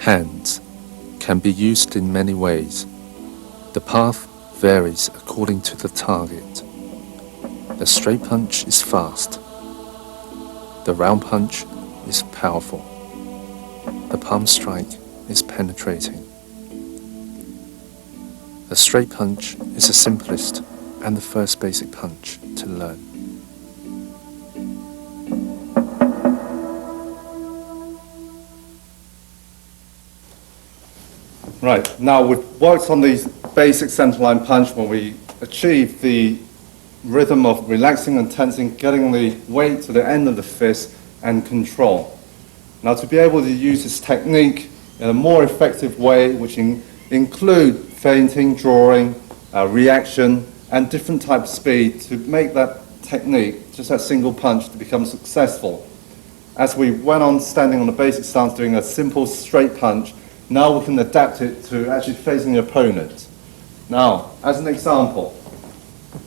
Hands can be used in many ways. The path varies according to the target. The straight punch is fast. The round punch is powerful. The palm strike is penetrating. The straight punch is the simplest and the first basic punch to learn. Right, now we've worked on these basic centerline punch when we achieve the rhythm of relaxing and tensing, getting the weight to the end of the fist and control. Now to be able to use this technique in a more effective way, which include feinting, drawing, reaction, and different types of speed to make that technique, just that single punch, to become successful. As we went on standing on the basic stance doing a simple straight punch, now we can adapt it to actually facing the opponent. Now, as an example,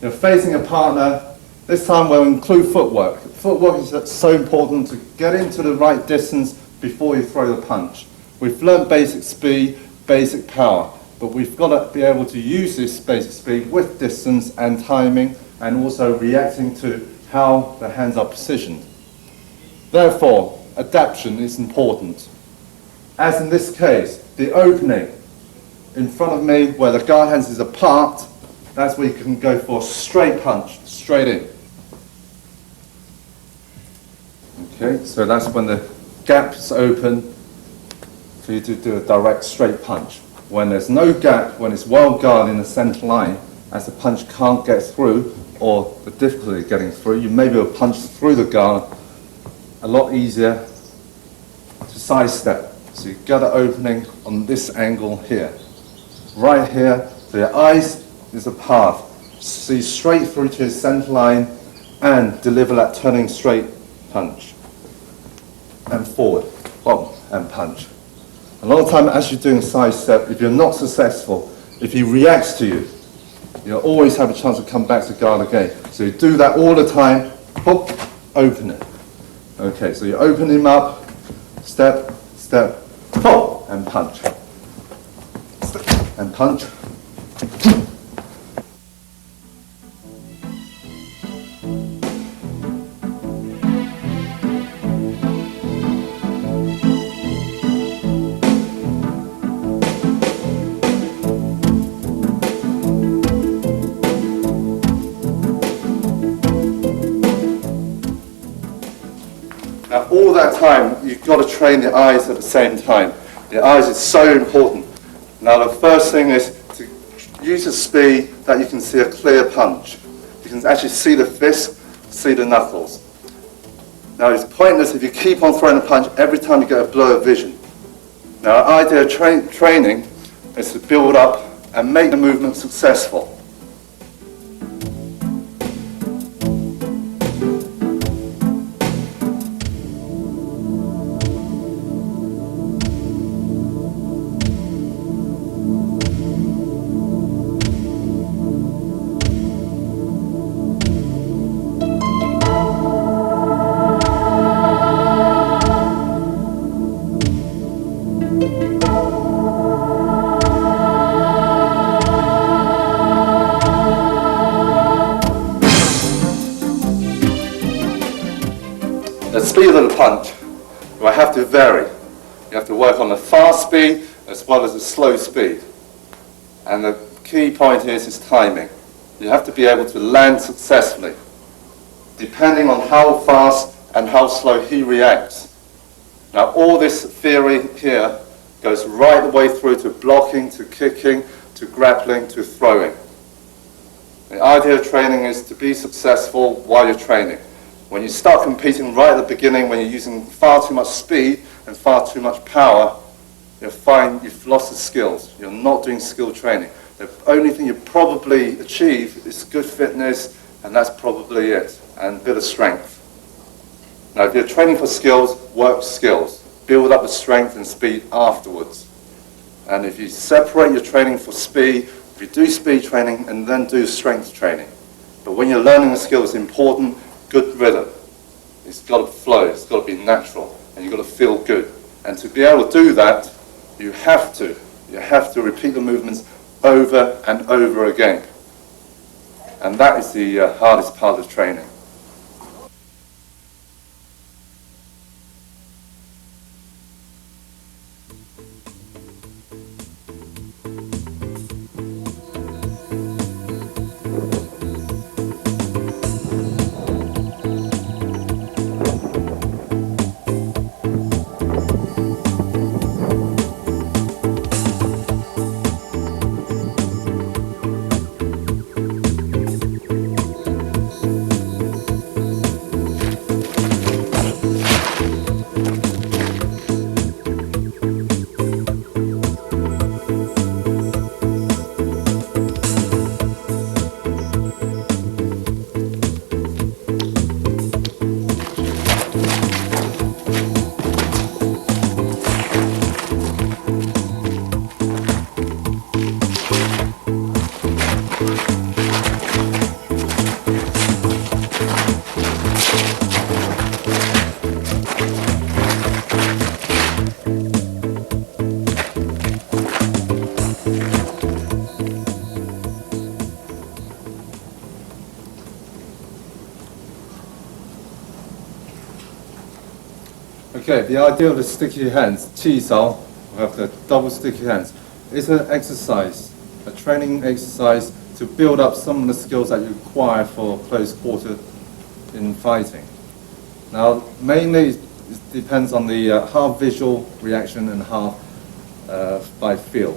you're facing a partner, this time we'll include footwork. Footwork is so important to get into the right distance before you throw the punch. We've learned basic speed, basic power, but we've got to be able to use this basic speed with distance and timing and also reacting to how the hands are positioned. Therefore, adaptation is important. As in this case, the opening in front of me where the guard hands is apart, that's where you can go for a straight punch, straight in. Okay, so that's when the gap is open for you to do a direct straight punch. When there's no gap, when it's well guarded in the center line, as the punch can't get through or the difficulty of getting through, you may be able to punch through the guard a lot easier to sidestep. So you've got an opening on this angle here. Right here, so your eyes is a path. See straight through to his center line and deliver that turning straight punch. And forward, boom, and punch. A lot of time as you're doing a side step, if you're not successful, if he reacts to you, you'll always have a chance to come back to guard again. So you do that all the time, hook, open it. Okay, so you open him up, step, step, pop, and punch. And punch. Now all that time, you've got to train the eyes at the same time. The eyes is so important. Now the first thing is to use a speed that you can see a clear punch. You can actually see the fist, see the knuckles. Now it's pointless if you keep on throwing a punch every time you get a blur of vision. Now the idea of training is to build up and make the movement successful. The speed of the punch will have to vary. You have to work on the fast speed as well as the slow speed. And the key point is timing. You have to be able to land successfully, depending on how fast and how slow he reacts. Now all this theory here goes right the way through to blocking, to kicking, to grappling, to throwing. The idea of training is to be successful while you're training. When you start competing right at the beginning, when you're using far too much speed and far too much power, you'll find you've lost the skills. You're not doing skill training. The only thing you probably achieve is good fitness, and that's probably it, and a bit of strength. Now, if you're training for skills, work skills. Build up the strength and speed afterwards. And if you separate your training for speed, if you do speed training and then do strength training. But when you're learning a skill, it's important. Good rhythm. It's got to flow, it's got to be natural, and you've got to feel good. And to be able to do that, You have to repeat the movements over and over again. And that is the hardest part of training. Okay, the idea of the sticky hands, 气手, we have the double sticky hands, is an exercise, a training exercise to build up some of the skills that you require for close quarter in fighting. Now, mainly it depends on the half visual reaction and half by feel.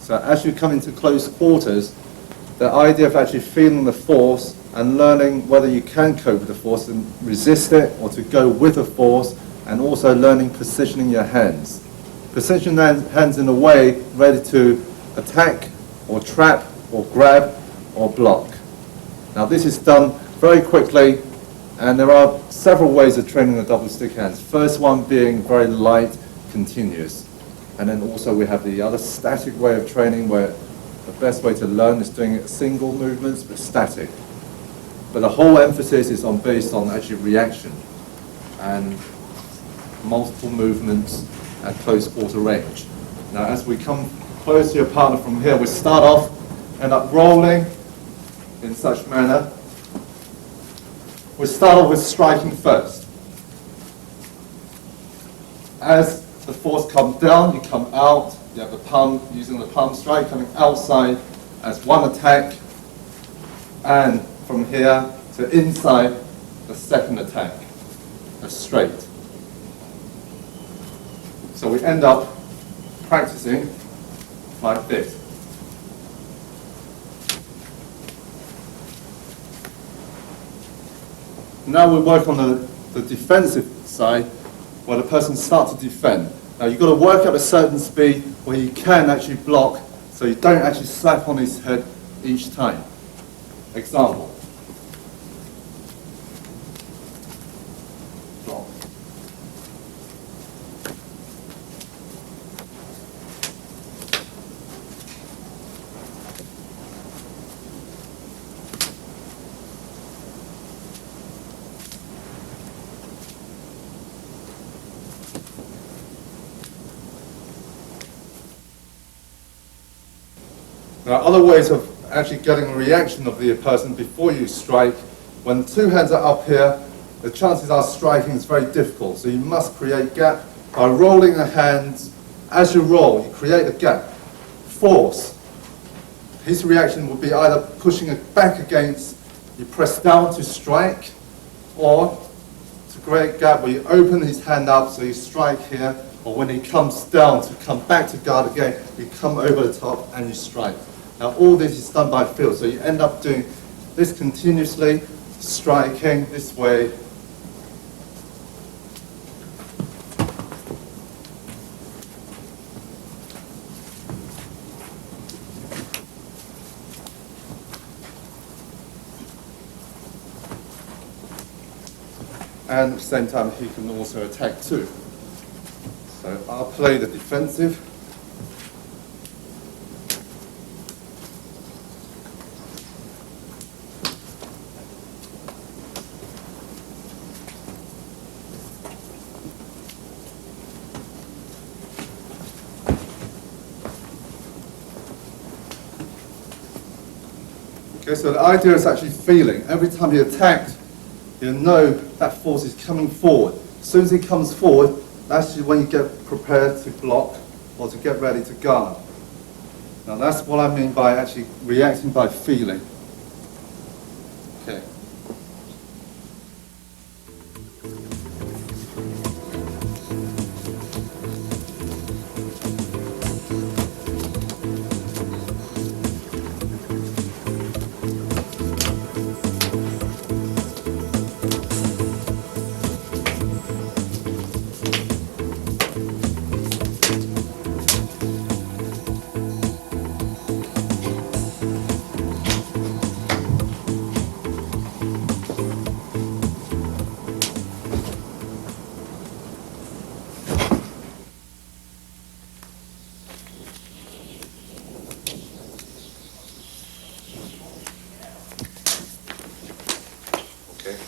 So as you come into close quarters, the idea of actually feeling the force and learning whether you can cope with the force and resist it or to go with the force, and also learning positioning your hands. Position hands in a way ready to attack or trap or grab or block. Now this is done very quickly, and there are several ways of training the double stick hands. First one being very light, continuous. And then also we have the other static way of training where the best way to learn is doing it single movements but static. But the whole emphasis is based on actually reaction and multiple movements at close quarter range. Now as we come close to your partner from here, we start off, end up rolling in such manner. We start off with striking first. As the force comes down, you come out, you have the palm, using the palm strike, coming outside as one attack, and from here to inside, the second attack, a straight. So we end up practicing like this. Now we work on the defensive side, where the person starts to defend. Now you've got to work at a certain speed where you can actually block, so you don't actually slap on his head each time. Example. Block. There are other ways of actually getting a reaction of the person before you strike. When two hands are up here, the chances are striking is very difficult. So you must create gap by rolling the hands. As you roll, you create a gap. Force. His reaction will be either pushing it back against, you press down to strike, or to create a gap where you open his hand up so you strike here, or when he comes down to come back to guard again, you come over the top and you strike. Now all this is done by feel, so you end up doing this continuously, striking this way. And at the same time he can also attack too. So I'll play the defensive. Okay, so the idea is actually feeling. Every time you're attacked, you know that force is coming forward. As soon as it comes forward, that's when you get prepared to block or to get ready to guard. Now that's what I mean by actually reacting by feeling. Okay.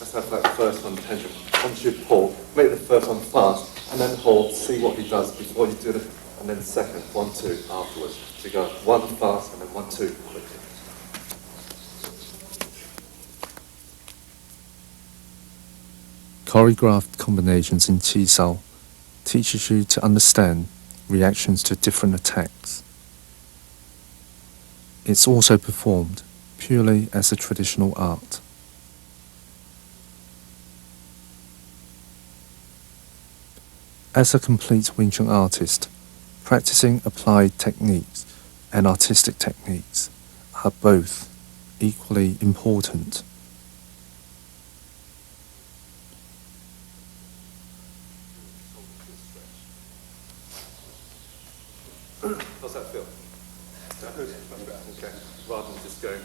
Let's have that first one tension. Once you pull, make the first one fast, and then hold, see what he does before you do it, and then second, 1, 2 afterwards. So you go 1 fast, and then 1, 2 quickly. Choreographed combinations in Qisao teaches you to understand reactions to different attacks. It's also performed purely as a traditional art. As a complete Wing Chun artist, practicing applied techniques and artistic techniques are both equally important. How's that feel? Okay, rather than just going.